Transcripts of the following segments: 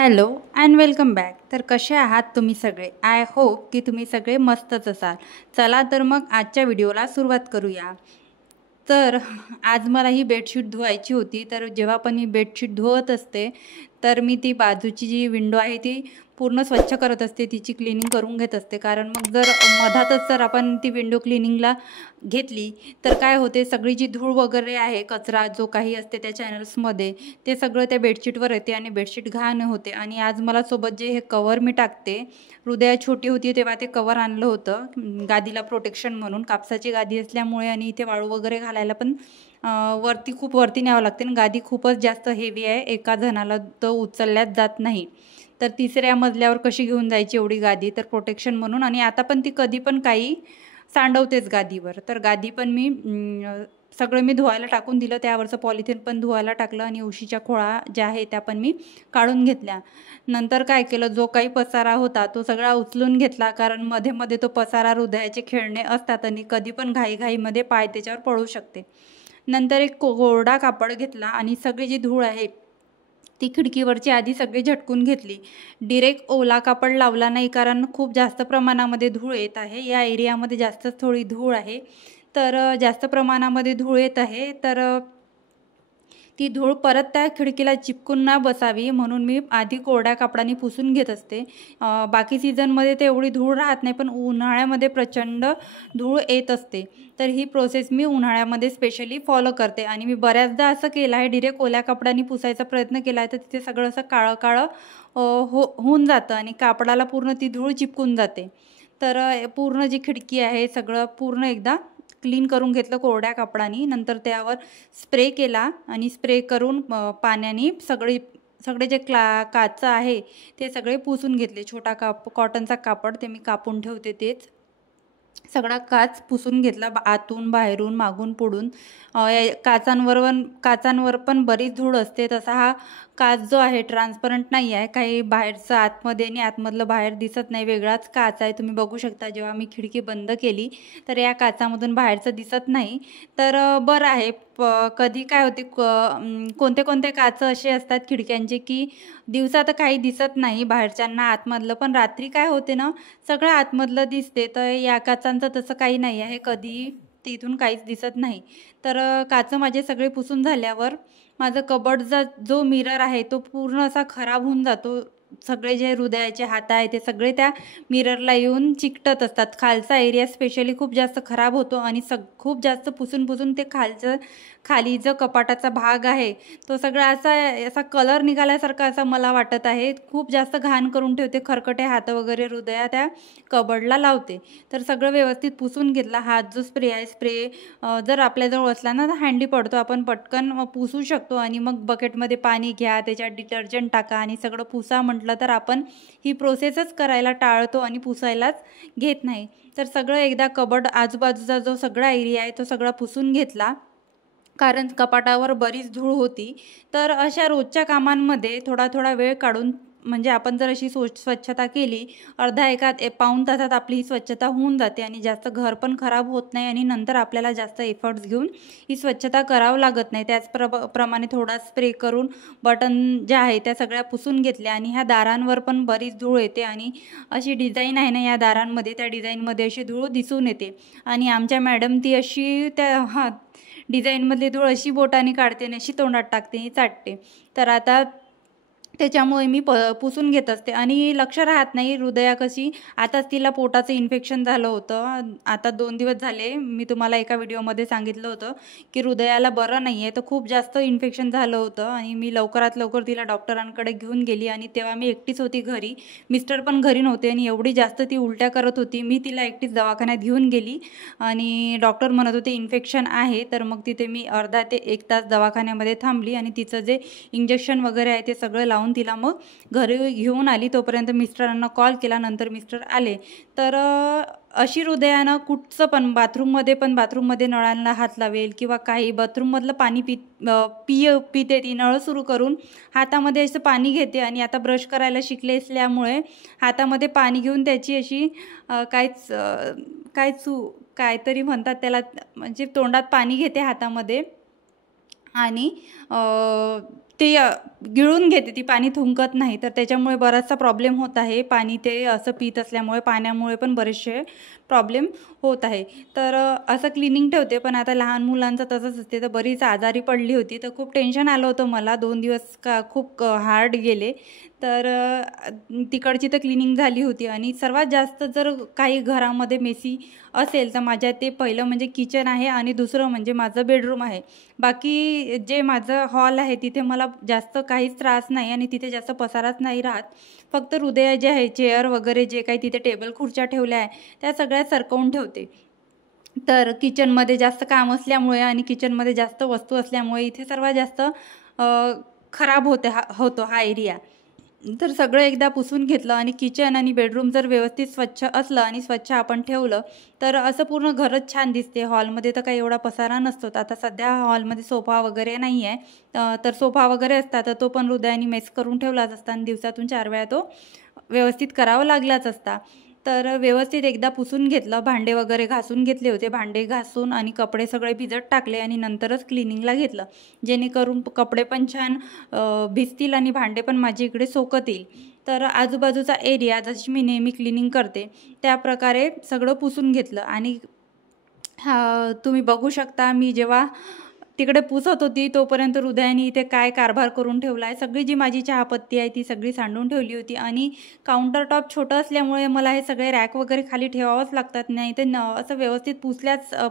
Hello and welcome back. तर कसे आहात तुम्ही सगळे? आय होप की तुम्ही सगळे मस्तच असाल. चला तर मग आजच्या व्हिडिओला सुरुवात करूया. तर आज मला ही बेडशीट धुवायची होती. तर जेव्हा पण ही बेडशीट धुवत असते तर मी ती बाजूची जी विंडो आहे ती पूर्ण स्वच्छ करत असते, तिची क्लिनिंग करून घेत असते. कारण मग जर मधातच जर आपण ती विंडो क्लिनिंगला घेतली तर काय होते, सगळी जी धूळ वगैरे आहे, कचरा जो काही असते त्या चॅनल्समध्ये, ते सगळं त्या बेडशीटवर येते आणि बेडशीट घाण होते. आणि आज मला सोबत जे हे कवर मी टाकते, हृदया छोटी होती तेव्हा ते कवर आणलं होतं गादीला प्रोटेक्शन म्हणून. कापसाची गादी असल्यामुळे आणि इथे वाळू वगैरे घालायला पण वरती खूप वरती न्यावं लागते आणि गादी खूपच जास्त हेवी आहे, एका जणाला तर उचलल्याच जात नाही. तर तिसऱ्या मजल्यावर कशी घेऊन जायची एवढी गादी, तर प्रोटेक्शन म्हणून. आणि आता पण ती कधी पण काही सांडवतेच गादीवर. तर गादी पण मी सगळं मी धुवायला टाकून दिलं, त्यावरचं पॉलिथिन पण धुवायला टाकलं आणि उशीच्या खोळा ज्या आहे त्या पण मी काढून घेतल्या. नंतर काय केलं, जो काही पसारा होता तो सगळा उचलून घेतला, कारण मध्ये मध्ये तो पसारा हृदयाचे खेळणे असतात आणि कधी पण घाईघाईमध्ये पाय त्याच्यावर पडू शकते. नंतर एक कोरडा कापड घेतला आणि सगळी जी धूळ आहे ती खिडकीवरची आधी सगळी झटकून घेतली. डिरेक्ट ओला कापड लावला नाही, कारण खूप जास्त प्रमाणामध्ये धूळ येत आहे या एरियामध्ये, जास्तच थोडी धूळ आहे. तर जास्त प्रमाणामध्ये धूळ येत आहे, तर ती धूळ परत त्या खिडकीला चिपकून न बसावी म्हणून मी आधी कोरड्या कापडाने पुसून घेत असते. बाकी सीझनमध्ये ते एवढी धूळ राहत नाही, पण उन्हाळ्यामध्ये प्रचंड धूळ येत असते. तर ही प्रोसेस मी उन्हाळ्यामध्ये स्पेशली फॉलो करते. आणि मी बऱ्याचदा असं केलं आहे, डिरेक्ट ओल्या कापडाने पुसायचा प्रयत्न केला आहे तर तिथे सगळं असं काळं काळं होऊन जातं आणि कापडाला पूर्ण ती धूळ चिपकून जाते. तर पूर्ण जी खिडकी आहे सगळं पूर्ण एकदा क्लीन करून घेतलं कोरड्या कापडाने. नंतर त्यावर स्प्रे केला आणि स्प्रे करून पाण्याने सगळे जे काच आहे ते सगळे पुसून घेतले. छोटा कॉटनचा कापड ते मी कापून ठेवते, तेच सगळा काच पुसून घेतला, आतून बाहेरून मागून पुढून. काचांवर पण बरीच धूळ असते. तसा हा काच जो आहे ट्रान्सपरंट नाही आहे, काही बाहेरचं आतमध्ये आणि आतमधलं बाहेर दिसत नाही, वेगळाच काच आहे. तुम्ही बघू शकता, जेव्हा मी खिडकी बंद केली तर या काचामधून बाहेरचं दिसत नाही. तर बरं आहे. कधी काय होते, कोणते कोणते काच असे असतात खिडक्यांचे की दिवसा तर काही दिसत नाही बाहेरच्यांना आतमधलं, पण रात्री काय होते ना, सगळं आतमधलं दिसते. तर या काचांचं तसं काही नाही आहे, कधी तिथून काहीच दिसत नाही. तर काचं माझे सगळे पुसून झाल्यावर माझं कबर्डचा जो मिरर आहे तो पूर्ण असा खराब होऊन जातो. सगळे जे हृदयाचे हात आहे ते सगळे त्या मिररला येऊन चिकटत असतात. खालचा एरिया स्पेशली खूप जास्त खराब होतो आणि खूप जास्त पुसून पुसून ते खाली जो कपाटाचा भाग आहे तो सगळा असा कलर निघाल्यासारखा असं मला वाटत आहे. खूप जास्त घाण करून ठेवते, खरकटे हात वगैरे हृदया त्या कबर्डला लावते. तर सगळं व्यवस्थित पुसून घेतला. हात जो स्प्रे आहे, स्प्रे जर आपल्याजवळ असला ना तर हँडी पडतो, आपण पटकन पुसू शकतो. आणि मग बकेटमध्ये पाणी घ्या, त्याच्यात डिटर्जंट टाका आणि सगळं पुसा म्हटलं तर आपण ही प्रोसेसच करायला टाळतो आणि पुसायलाच घेत नाही. तर सगळं एकदा कबर्ड आजूबाजूचा जो सगळा एरिया आहे तो सगळा पुसून घेतला, कारण कपाटावर बरीच धूळ होती. तर अशा रोजच्या कामांमध्ये थोडा थोडा वेळ काढून, म्हणजे आपण जर अशी स्वच्छता केली, अर्धा पाऊण तासात आपली ही स्वच्छता होऊन जाते आणि जास्त घर पण खराब होत नाही आणि नंतर आपल्याला जास्त एफर्ट्स घेऊन ही स्वच्छता करावं लागत नाही. प्रमाणे थोडा स्प्रे करून बटन ज्या आहे त्या सगळ्या पुसून घेतल्या. आणि ह्या दारांवर पण बरीच धूळ येते आणि अशी डिझाईन आहे ना या दारांमध्ये, त्या डिझाईनमध्ये अशी धूळ दिसून येते. आणि आमच्या मॅडम ती अशी त्या डिझाईनमधली धूळ अशी बोटाने काढते आणि अशी तोंडात टाकते आणि चाटते. तर आता त्याच्यामुळे मी पुसून घेत असते. आणि लक्ष राहत नाही, हृदया कशी आताच तिला पोटाचं इन्फेक्शन झालं होतं. आता 2 दिवस झाले, मी तुम्हाला एका व्हिडिओमध्ये सांगितलं होतं की हृदयाला बरं नाही आहे, तर खूप जास्त इन्फेक्शन झालं होतं. आणि मी लवकरात लवकर तिला डॉक्टरांकडे घेऊन गेली. आणि तेव्हा मी एकटीच होती घरी, मिस्टर पण घरी नव्हते. आणि एवढी जास्त ती उलट्या करत होती, मी तिला एकटीच दवाखान्यात घेऊन गेली. आणि डॉक्टर म्हणत होते इन्फेक्शन आहे. तर मग तिथे मी अर्धा ते 1 तास दवाखान्यामध्ये थांबली आणि तिचं जे इंजेक्शन वगैरे आहे ते सगळं लावून तिला मग घरी घेऊन आली. तोपर्यंत मिस्टरांना कॉल केला, नंतर मिस्टर आले. तर अशी हृदयानं कुठचं पण बाथरूममध्ये नळांना हात लावेल किंवा काही बाथरूममधलं पाणी पिते ती, नळ सुरू करून हातामध्ये असं पाणी घेते. आणि आता ब्रश करायला शिकले असल्यामुळे हातामध्ये पाणी घेऊन त्याची अशी काहीतरी म्हणतात त्याला, म्हणजे तोंडात पाणी घेते हातामध्ये आणि ते गिळून घेते, ती पाणी थुंकत नाही. तर त्याच्यामुळे बराचसा प्रॉब्लेम होत आहे. पाणी ते असं पीत असल्यामुळे पाण्यामुळे पण बरेचसे प्रॉब्लेम होत आहे. तर असं क्लिनिंग ठेवते. पण आता लहान मुलांचं तसंच असते. तर बरीच आजारी पडली होती, तर खूप टेन्शन आलं होतं मला. 2 दिवस खूप हार्ड गेले. तर तिकडची तर क्लिनिंग झाली होती. आणि सर्वात जास्त जर काही घरामध्ये मेसी असेल तर माझ्या ते पहिलं म्हणजे किचन आहे आणि दुसरं म्हणजे माझं बेडरूम आहे. बाकी जे माझं हॉल आहे तिथे मला जास्त काहीच त्रास नाही आणि तिथे जास्त पसाराच नाही राहत. फक्त हृदया जे आहे, चेअर वगैरे जे काही तिथे टेबल खुर्च्या ठेवल्या आहे त्या सगळ्या सरकवून ठेवते. तर किचनमध्ये जास्त काम असल्यामुळे आणि किचनमध्ये जास्त वस्तू असल्यामुळे इथे सर्वात जास्त खराब होतो हा एरिया. तर सगळं एकदा पुसून घेतलं आणि किचन आणि बेडरूम जर व्यवस्थित स्वच्छ असलं आणि स्वच्छ आपण ठेवलं तर असं पूर्ण घरच छान दिसते. हॉलमध्ये तर काही एवढा पसारा नसतो. आता सध्या हॉलमध्ये सोफा वगैरे नाही आहे. तर सोफा वगैरे असता तर तो पण हृदयाने मेस करून ठेवलाच असता आणि दिवसातून 4 वेळा तो व्यवस्थित करावा लागलाच असता. तर व्यवस्थित एकदा पुसून घेतलं. भांडे वगैरे घासून घेतले होते. भांडे घासून आणि कपडे सगळे भिजत टाकले आणि नंतरच क्लिनिंगला घेतलं, जेणेकरून कपडे पण छान भिजतील आणि भांडे पण माझी इकडे सोकतील. तर आजूबाजूचा एरिया जशी मी नेहमी क्लिनिंग करते त्या प्रकारे सगळं पुसून घेतलं. आणि तुम्ही बघू शकता मी जेव्हा तिकडे पुसत होती तोपर्यंत हृदयाने इथे काय कारभार करून ठेवला आहे. सगळी जी माझी चहापत्ती आहे ती सगळी सांडून ठेवली होती. आणि काउंटर टॉप छोटं असल्यामुळे मला हे सगळे रॅक वगैरे खाली ठेवावंच लागतात. नाही ते असं व्यवस्थित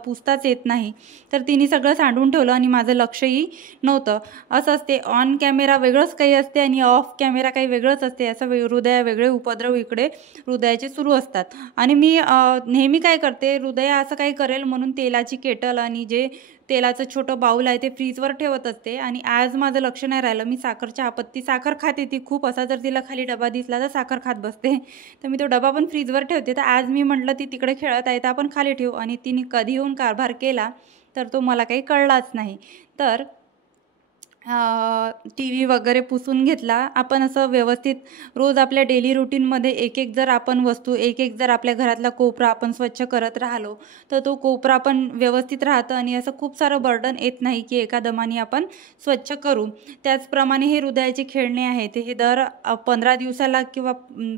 पुसताच येत नाही. तर तिने सगळं सांडून ठेवलं आणि माझं लक्षही नव्हतं. असं असते, ऑन कॅमेरा वेगळंच काही असते आणि ऑफ कॅमेरा काही वेगळंच असते. असं हृदया वेगळे उपद्रव इकडे हृदयाचे सुरू असतात. आणि मी नेहमी काय करते, हृदया असं काही करेल म्हणून तेलाची केटल आणि जे तेलाचं छोटं बाऊल आहे ते फ्रीजवर ठेवत असते. आणि आज माझं लक्ष नाही राहिलं. मी साखर खाते ती खूप. असा जर तिला खाली डबा दिसला तर साखर खात बसते. तर मी तो डबा पण फ्रीजवर ठेवते. तर आज मी म्हटलं ती तिकडे खेळत आहे तर आपण खाली ठेवू. आणि तिने कधी येऊन कारभार केला तर तो मला काही कळलाच नाही. तर टी व्ही वगैरे पुसून घेतला. आपण असं व्यवस्थित रोज आपल्या डेली रुटीनमध्ये एक जर आपण वस्तू एक जर आपल्या घरातला कोपरा आपण स्वच्छ करत राहिलो तर तो कोपरा पण व्यवस्थित राहतं आणि असं खूप सारं बर्डन येत नाही की एका दमाने आपण स्वच्छ करू. त्याचप्रमाणे हे हृदयाचे खेळणे आहेत हे दर 15 दिवसाला किंवा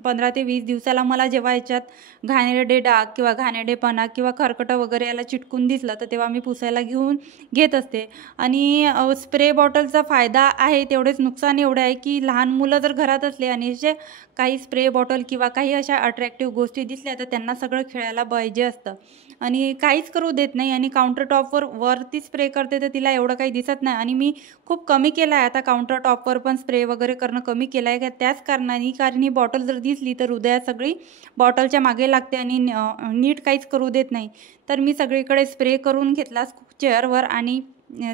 15 ते 20 दिवसाला मला जेव्हा याच्यात घाणेरडे डाग किंवा घाणेरडेपणा किंवा खरकटं वगैरे याला चिटकून दिसलं तर तेव्हा मी पुसायला घेत असते. आणि स्प्रे बॉटलचा फायदा आहे तेवढेच नुकसान एवढे आहे की लहान मुलं जर घरात असले आणि असे काही स्प्रे बॉटल किंवा काही अशा अट्रॅक्टिव्ह गोष्टी दिसल्या तर त्यांना सगळं खेळायला पाहिजे असतं आणि काहीच करू देत नाही. आणि काउंटर टॉपवर वरती स्प्रे करते तर तिला एवढं काही दिसत नाही. आणि मी खूप कमी केलं आहे आता काउंटर टॉपवर पण स्प्रे वगैरे करणं कमी केलं आहे. त्याच कारणाने, कारण ही बॉटल जर दिसली तर हृदया सगळी बॉटलच्या मागे लागते आणि नीट काहीच करू देत नाही. तर मी सगळीकडे स्प्रे करून घेतला चेअरवर. आणि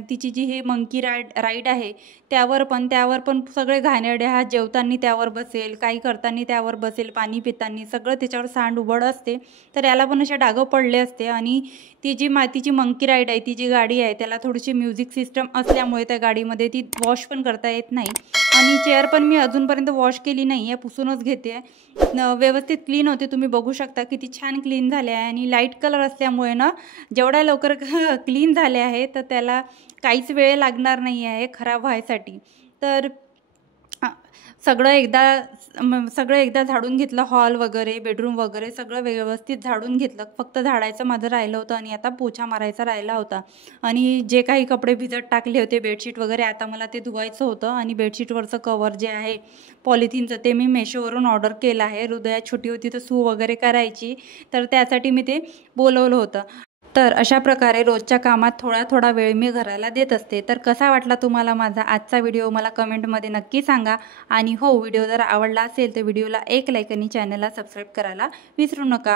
तिची जी हे मंकी राईड आहे त्यावर पण सगळे घाणेरडे, हा जेवताना त्यावर बसेल, काही करताना त्यावर बसेल, पाणी पिताना सगळं त्याच्यावर सांड उबड असते. तर याला पण अशा डागं पडले असते. आणि ती जी मातीची मंकी राईड आहे, ती जी गाडी आहे त्याला थोडीशी म्युझिक सिस्टम असल्यामुळे त्या गाडीमध्ये ती वॉश पण करता येत नाही. आणि चेअर पण मी अजूनपर्यंत वॉश केली नाही आहे, पुसूनच घेते. व्यवस्थित क्लीन होते. तुम्ही बघू शकता किती छान क्लीन झाले आहे. आणि लाईट कलर असल्यामुळे ना जेवढ्या लवकर क्लीन झाले आहे तर त्याला काहीच वेळ लागणार नाही आहे खराब व्हायसाठी. तर सगळं एकदा झाडून घेतलं. हॉल वगैरे, बेडरूम वगैरे सगळं व्यवस्थित झाडून घेतलं. फक्त झाडायचं माझं राहिलं होतं आणि आता पोछा मारायचा राहिला होता. आणि जे काही कपडे भिजत टाकले होते, बेडशीट वगैरे, आता मला ते धुवायचं होतं. आणि बेडशीटवरचं कवर जे आहे पॉलिथिनचं ते मी मेशोवरून ऑर्डर केलं आहे. हृदया छोटी होती तर सू वगैरे करायची, तर त्यासाठी मी ते बोलवलं होतं. तर अशा प्रकारे रोजच्या कामात थोडा वेळ मी घराला देत असते. तर कसा वाटला तुम्हाला माझा आजचा व्हिडिओ मला कमेंटमध्ये नक्की सांगा. आणि हो, व्हिडिओ जर आवडला असेल तर व्हिडिओला एक लाईक आणि चॅनलला सबस्क्राईब करायला विसरू नका.